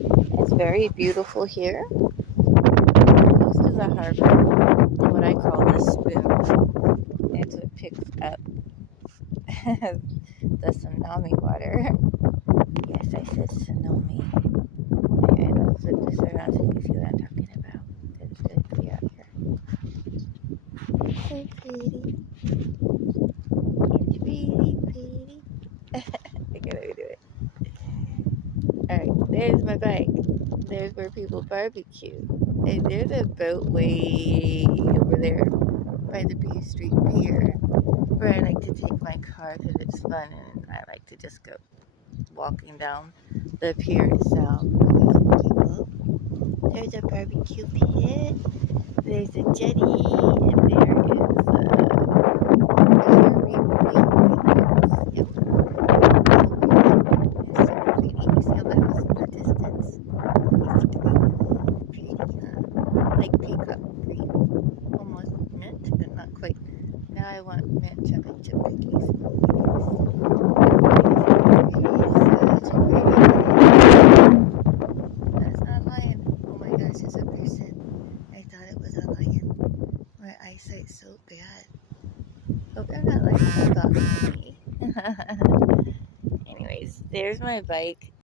It's very beautiful here. Close to the harbor, what I call the spoon. It's what picks up the tsunami water. Yes, I said tsunami. Alright, I'll flip this around so you can see what I'm talking about. It's really pretty out here. So pretty. It's really pretty. I gotta do it. Alright, there's my bike. There's where people barbecue. And there's a boat way over there by the B Street Pier where I like to take my car because it's fun and I like to just go walking down the pier itself. There's some people. There's a barbecue pit. There's a jetty, and there is a museum. It's so pretty. You see all that was in the distance. It's pretty, like peacock green. Almost mint, but not quite. Now I want mint chocolate chip cookies. That's not a lion. Oh my gosh, it's a person. I thought it was a lion. My eyesight's so bad. Hope I'm not letting you stalk me. Anyways, there's my bike.